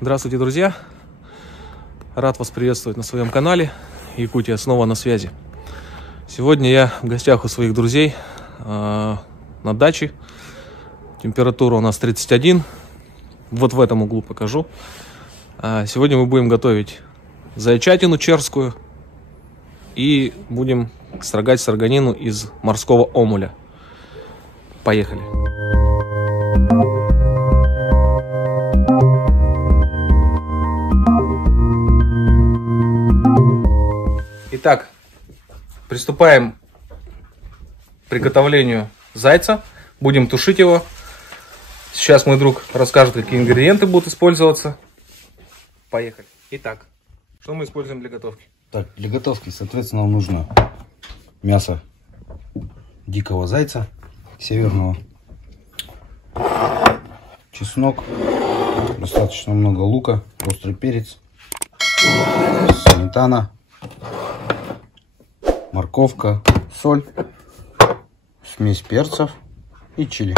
Здравствуйте, друзья! Рад вас приветствовать на своем канале. Якутия снова на связи. Сегодня я в гостях у своих друзей на даче. Температура у нас 31. Вот в этом углу покажу. Сегодня мы будем готовить зайчатину черскую и будем строгать строганину из морского омуля. Поехали! Итак, приступаем к приготовлению зайца. Будем тушить его. Сейчас мой друг расскажет, какие ингредиенты будут использоваться. Поехали. Итак, что мы используем для готовки? Так, для готовки, соответственно, нам нужно мясо дикого зайца северного, чеснок, достаточно много лука, острый перец, сметана, морковка, соль, смесь перцев и чили.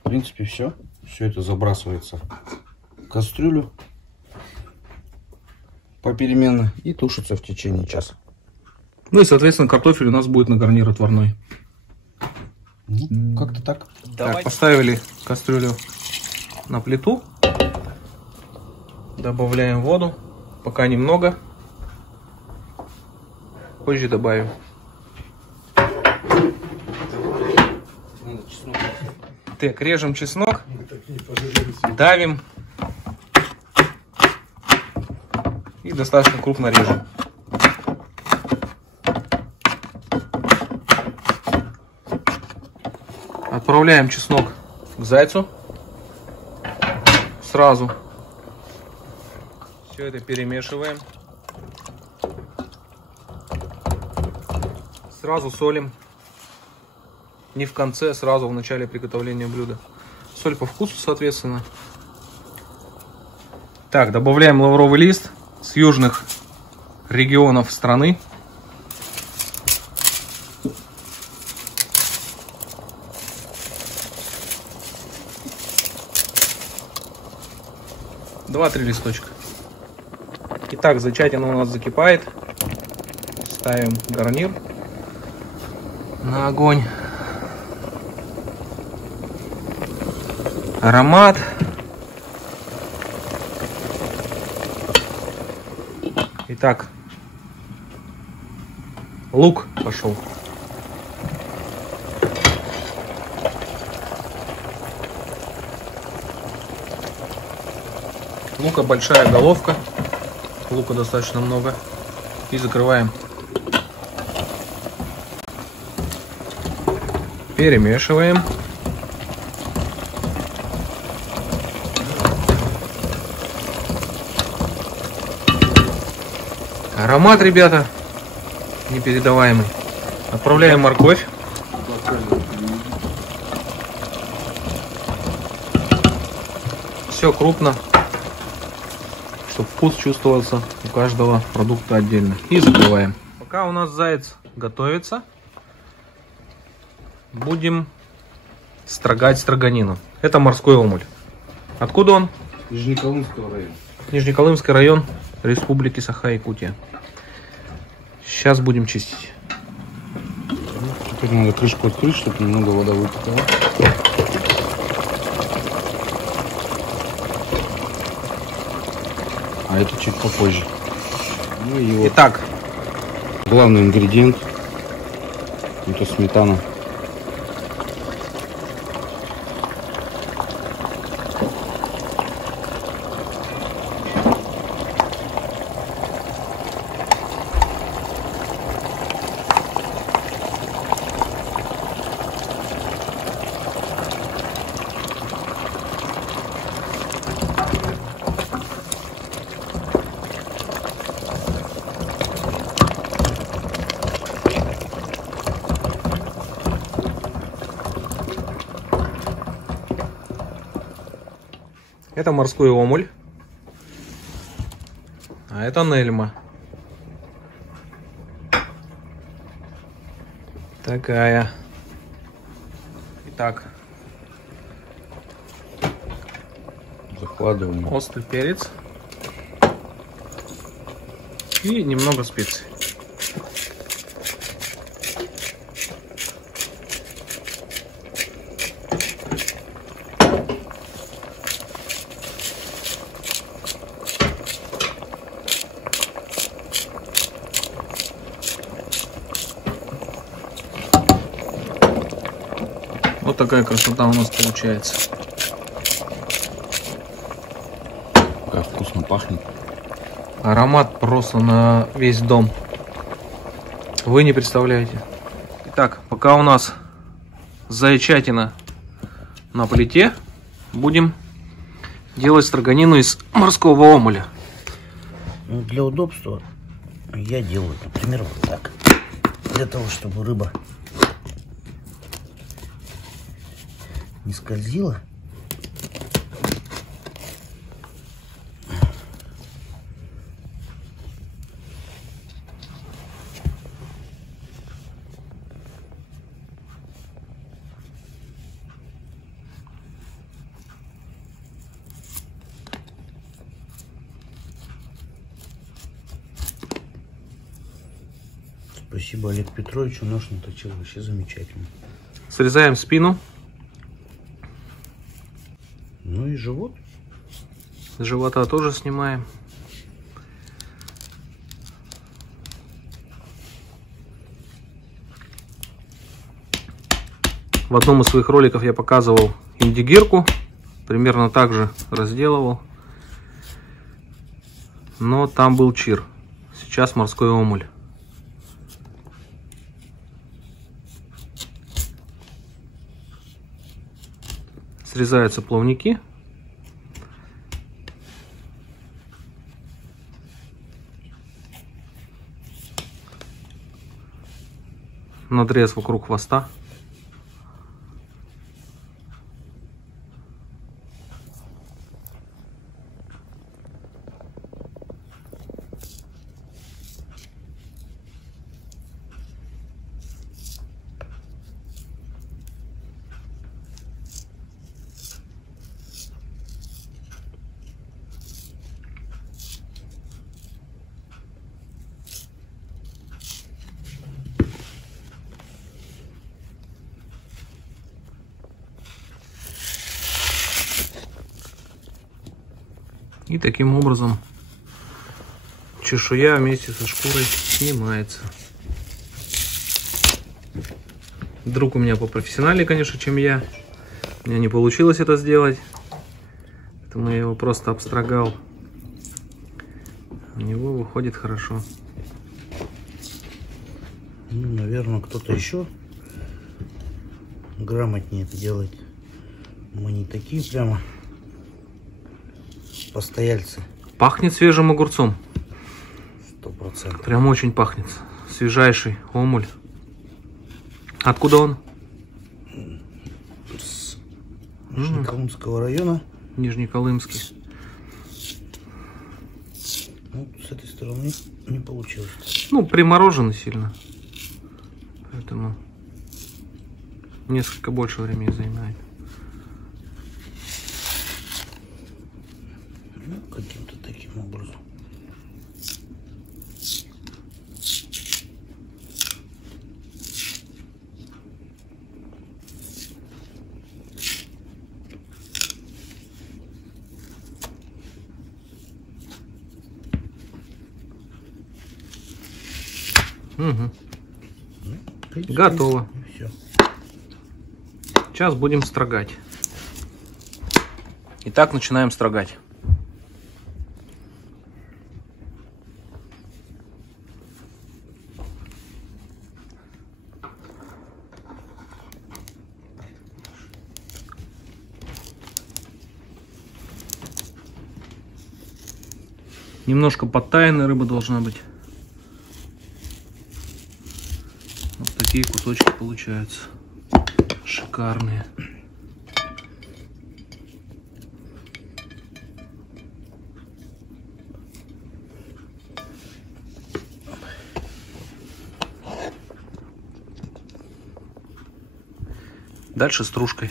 В принципе, все. Все это забрасывается в кастрюлю попеременно и тушится в течение часа. Ну и, соответственно, картофель у нас будет на гарнир отварной. Ну, как-то так. Так, поставили кастрюлю на плиту. Добавляем воду. Пока немного. Позже добавим. Так, режем чеснок. Давим. И достаточно крупно режем. Отправляем чеснок к зайцу. Сразу. Все это перемешиваем. Сразу солим. Не в конце, сразу в начале приготовления блюда. Соль по вкусу, соответственно. Так, добавляем лавровый лист с южных регионов страны. Два-три листочка. Итак, зайчатина у нас закипает. Ставим гарнир на огонь. Аромат. Итак, лук пошел. Лука большая головка. Лука достаточно много. И закрываем. Перемешиваем. Аромат, ребята, непередаваемый. Отправляем морковь. Все крупно, чтобы вкус чувствовался у каждого продукта отдельно. И закрываем. Пока у нас заяц готовится, будем строгать строганину. Это морской омуль. Откуда он? Нижнеколымского района. Нижнеколымский район Республики Саха-Якутия. Сейчас будем чистить. Теперь надо крышку открыть, чтобы немного вода вытекала. А это чуть попозже. Ну и вот. Итак, Главный ингредиент — это сметана. это морской омуль, а это нельма. Такая. Итак, закладываем острый перец. И немного специй. Вот такая красота у нас получается. Как вкусно пахнет. Аромат просто на весь дом. Вы не представляете. Итак, пока у нас зайчатина на плите, будем делать строганину из морского омуля. Ну, для удобства я делаю, например, вот так. Для того, чтобы рыба не скользила. Спасибо Олег Петровичу, нож наточил вообще замечательно. Срезаем спину. Ну и живот. С живота тоже снимаем. В одном из своих роликов я показывал индигирку. Примерно так же разделывал. Но там был чир. Сейчас морской омуль. Срезаются плавники. Надрез вокруг хвоста. И таким образом чешуя вместе со шкурой снимается. Друг у меня попрофессиональнее, конечно, чем я. У меня не получилось это сделать. Поэтому я его просто обстрогал. У него выходит хорошо. Ну, наверное, кто-то еще грамотнее это делает. Мы не такие прямо постояльцы. Пахнет свежим огурцом. 100%. Прям очень пахнет. Свежайший омуль. Откуда он? С Нижнеколымского района. Нижнеколымский. Ну, с этой стороны не получилось. Ну, примороженный сильно. Поэтому несколько больше времени занимает. Ну, каким-то таким образом. Угу. Ну, Готово. Все. Сейчас будем строгать. Итак, начинаем строгать. Немножко подтаянная рыба должна быть. Вот такие кусочки получаются. Шикарные. Дальше стружкой.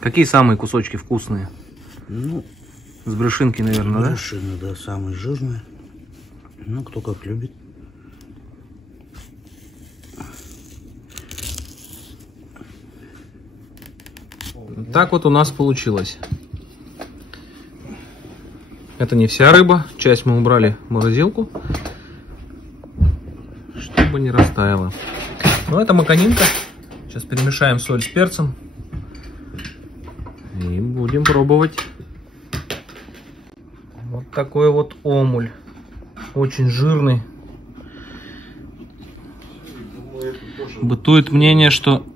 Какие самые кусочки вкусные? Ну, с брюшинки, наверное, да? брюшины, да, самые жирные. Ну, кто как любит. Так вот у нас получилось. Это не вся рыба. Часть мы убрали в морозилку, чтобы не растаяла. Но это маканинка. Сейчас перемешаем соль с перцем. И будем пробовать. Вот такой вот омуль. Очень жирный. Бытует мнение, что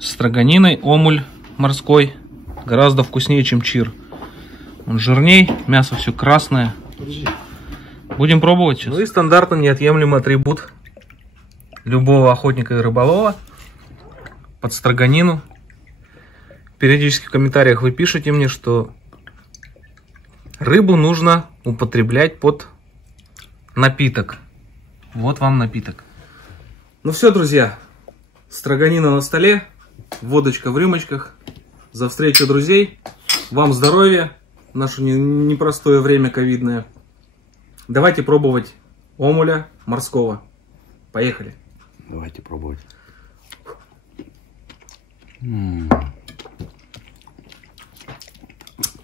с строганиной омуль морской гораздо вкуснее, чем чир. Он жирней, мясо все красное. Будем пробовать сейчас. Ну и стандартно неотъемлемый атрибут любого охотника и рыболова. Под строганину. Периодически в комментариях вы пишете мне, что рыбу нужно употреблять под напиток. Вот вам напиток. Ну все, друзья. Строганина на столе. Водочка в рюмочках. За встречу, друзей. Вам здоровья в наше непростое время ковидное. Давайте пробовать омуля морского. Поехали. Давайте пробовать.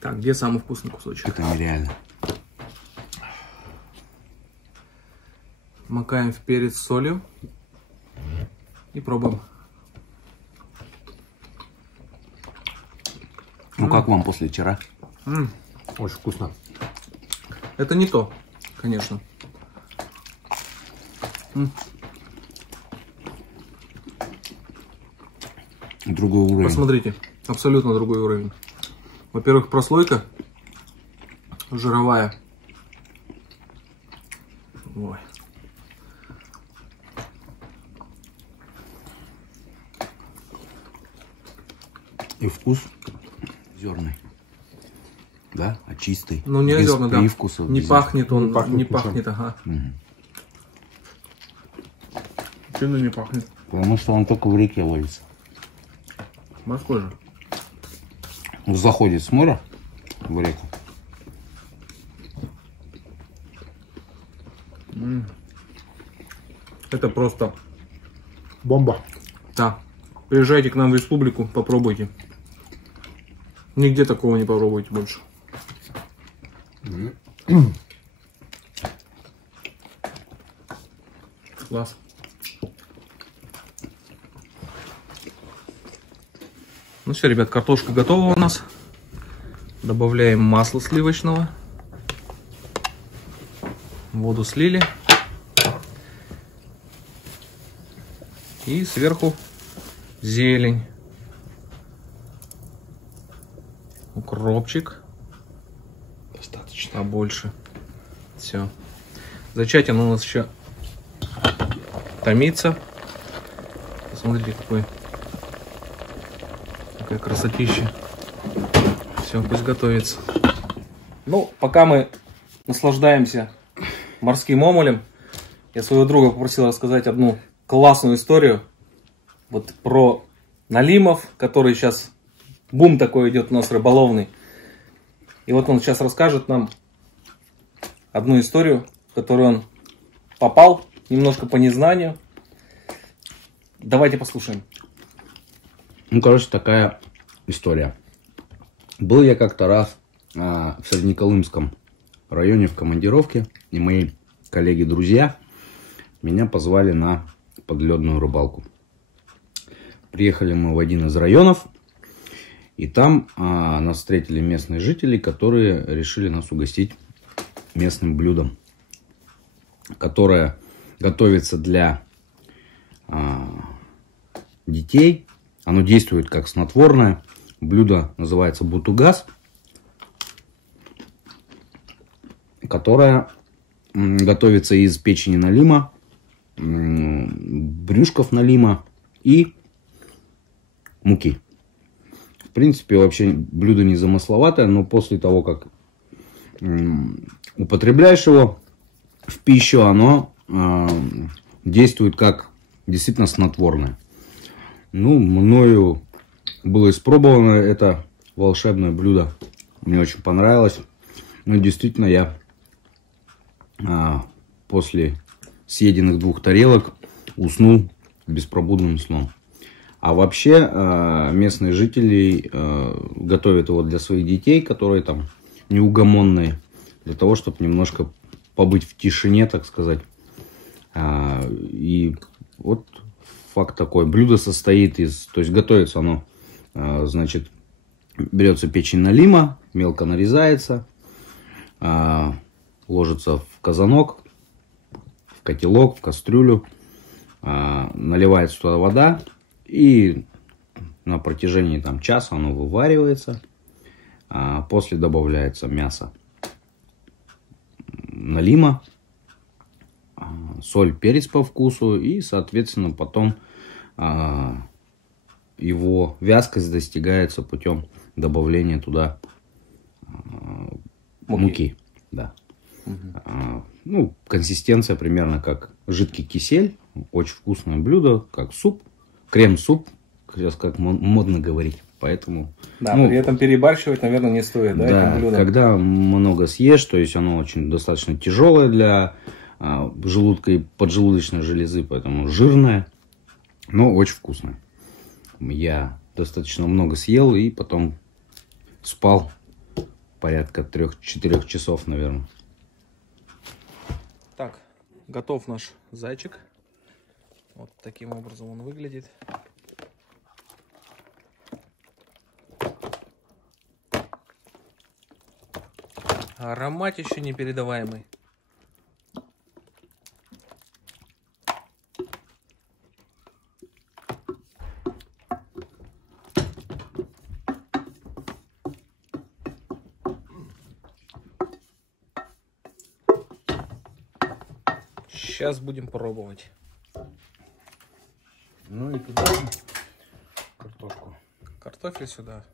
Так, где самый вкусный кусочек? Это нереально. Макаем в перец с солью. И пробуем. Ну как вам после вчера? Очень вкусно. Это не то, конечно. Другой уровень. Посмотрите, абсолютно другой уровень. Во-первых, прослойка жировая. Ой. И вкус зерный. Да? А чистый. Ну не без озерный, да. привкусов, Не без- пахнет он, Не не пахнет пахнет, ага. Сильно не пахнет. Потому что он только в реке водится. Морской же. Заходит с моря в реку. Это просто, Бомба. да. Приезжайте к нам в республику, попробуйте. Нигде такого не попробуйте больше. Класс. Ну все, ребят, картошка готова у нас. Добавляем масло сливочного. Воду слили. И сверху зелень. Укропчик. Достаточно. Побольше. Все. Зачать оно у нас еще томится. Посмотрите, какая красотища. Все, пусть готовится. Ну, пока мы наслаждаемся морским омулем, я своего друга попросил рассказать одну классную историю. Вот про налимов, который сейчас бум такой идет у нас рыболовный. И вот он сейчас расскажет нам одну историю, в которую он попал немножко по незнанию. Давайте послушаем. Ну, короче, такая история. Был я как-то раз в Среднеколымском районе в командировке, и мои коллеги-друзья меня позвали на подледную рыбалку. Приехали мы в один из районов, и там нас встретили местные жители, которые решили нас угостить местным блюдом, которое готовится для детей. Оно действует как снотворное. Блюдо называется бутугас, которое готовится из печени налима, брюшков налима и муки. В принципе, вообще блюдо не замысловатое, но после того, как употребляешь его в пищу, оно действует как действительно снотворное. Ну, мною было испробовано это волшебное блюдо. Мне очень понравилось. Ну, действительно, я после съеденных 2 тарелок уснул беспробудным сном. А вообще местные жители готовят его для своих детей, которые там неугомонные, для того, чтобы немножко побыть в тишине, так сказать. И вот факт такой. Блюдо состоит из... То есть готовится оно, значит, берется печень налима, мелко нарезается, ложится в казанок, в котелок, в кастрюлю, наливается туда вода, и на протяжении там часа оно вываривается. После добавляется мясо налима, соль, перец по вкусу, и, соответственно, потом его вязкость достигается путем добавления туда муки. Да. Ну, консистенция примерно как жидкий кисель. Очень вкусное блюдо, как суп. Крем-суп, сейчас как модно говорить. Поэтому... Да, при этом перебарщивать, наверное, не стоит, да, да, когда много съешь, то есть оно очень достаточно тяжелое для желудка и поджелудочной железы, поэтому жирное, но очень вкусное. Я достаточно много съел и потом спал порядка 3-4 часов, наверное. Так, готов наш зайчик. Вот таким образом он выглядит. Аромат еще непередаваемый. Сейчас будем пробовать. Ну и туда картошку. Картофель сюда.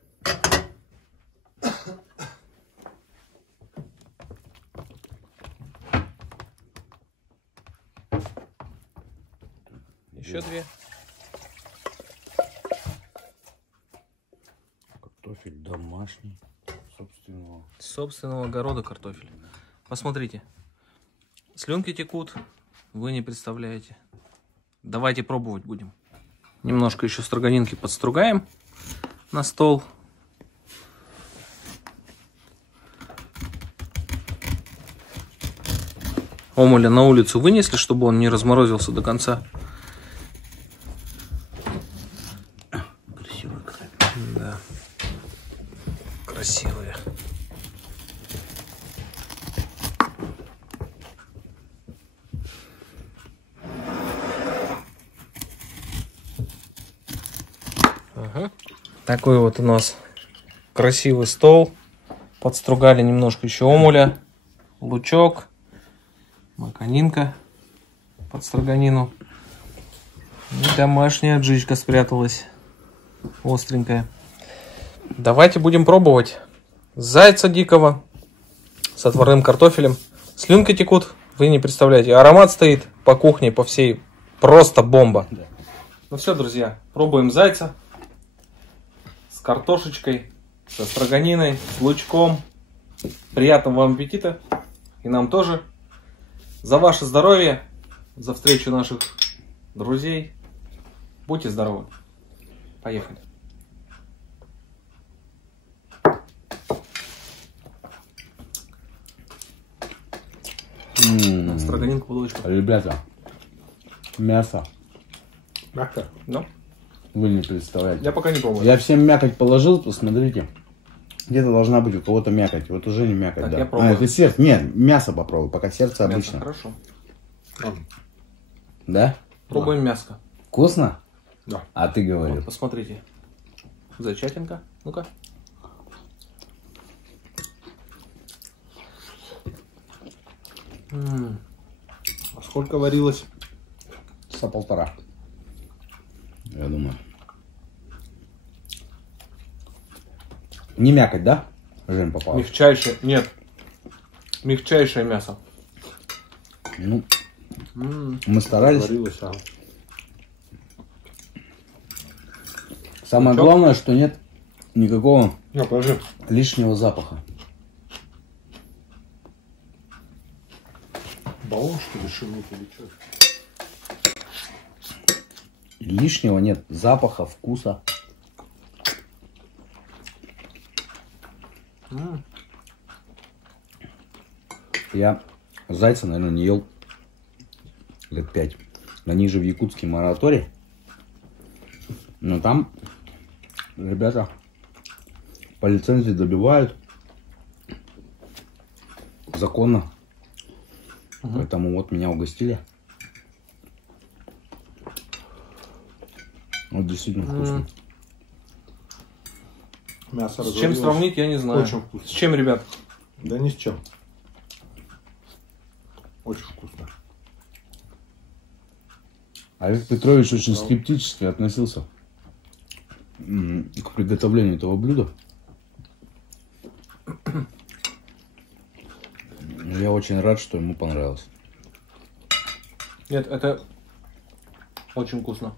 Еще 2. Картофель домашний, собственного огорода картофель. Посмотрите. Слюнки текут, вы не представляете. Давайте пробовать будем. Немножко еще строганинки подстругаем на стол. Омуля на улицу вынесли, чтобы он не разморозился до конца. Красивый крабик. Да. Красивые. Ага. Такой вот у нас красивый стол. Подстругали немножко еще омуля, лучок, маканинка под строганину. И домашняя аджичка спряталась, остренькая. Давайте будем пробовать. Зайца дикого с отварным картофелем. Слюнки текут, вы не представляете. Аромат стоит по кухне, по всей. Просто бомба. Ну все, друзья, пробуем зайца с картошечкой, со строганиной, с лучком. Приятного вам аппетита. И нам тоже. За ваше здоровье, за встречу наших друзей. Будьте здоровы. Поехали. Строганинку, булочку. Ребята, мясо. Мягкое. Ну, Вы не представляете. я пока не пробую. Я всем мякоть положил, посмотрите. Где-то должна быть у кого-то мякоть. Вот уже не мякоть, Так, да. я пробую. Это сердце. Нет, мясо попробуй. Пока сердце Мясо, обычно. хорошо. Да? Пробуем мяско. Вкусно? Да. А ты говорил. Вот, посмотрите. Зайчатинка. Ну-ка. А сколько варилось? Часа 1,5. Я думаю. Не мякоть, да? Жень попал. Мягчайшее. Нет. Мягчайшее мясо. Ну, мы старались. Варилось, а. Самое Лучок? главное, что нет никакого Подожди. лишнего запаха. Баллон, что ли, шумит или что? Лишнего нет запаха, вкуса. Я зайца, наверное, не ел лет 5. Они же в якутский мораторий. Но там ребята по лицензии добивают законно. Поэтому вот меня угостили. Вот действительно вкусно. Мясо С чем развалилось. сравнить, я не знаю. Очень вкусно. С чем, ребят? Да ни с чем. Очень вкусно. Олег Петрович очень скептически относился к приготовлению этого блюда. Но я очень рад, что ему понравилось. Нет, это очень вкусно.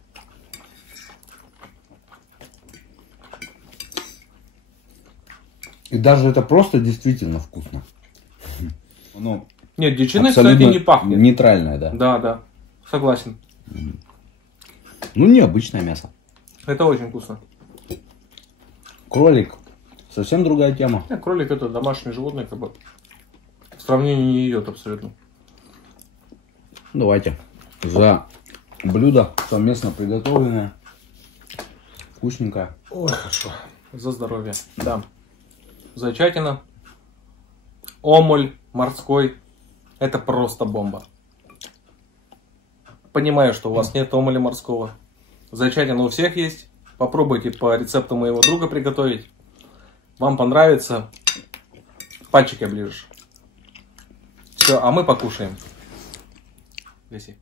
И даже это просто действительно вкусно. Оно Нет, дичиной, абсолютно кстати, не пахнет. нейтральное, да. Да, да. Согласен. Ну, необычное мясо. Это очень вкусно. Кролик. Совсем другая тема. Кролик это домашнее животное, как бы. В сравнении не идет абсолютно. Давайте. За блюдо совместно приготовленное. Вкусненькое. Ой, хорошо. За здоровье. Да. Зайчатина. Омуль морской. Это просто бомба. Понимаю, что у вас нет омуля морского. Зайчатина у всех есть. Попробуйте по рецепту моего друга приготовить. Вам понравится. Пальчики оближешь. Все, а мы покушаем. Веси.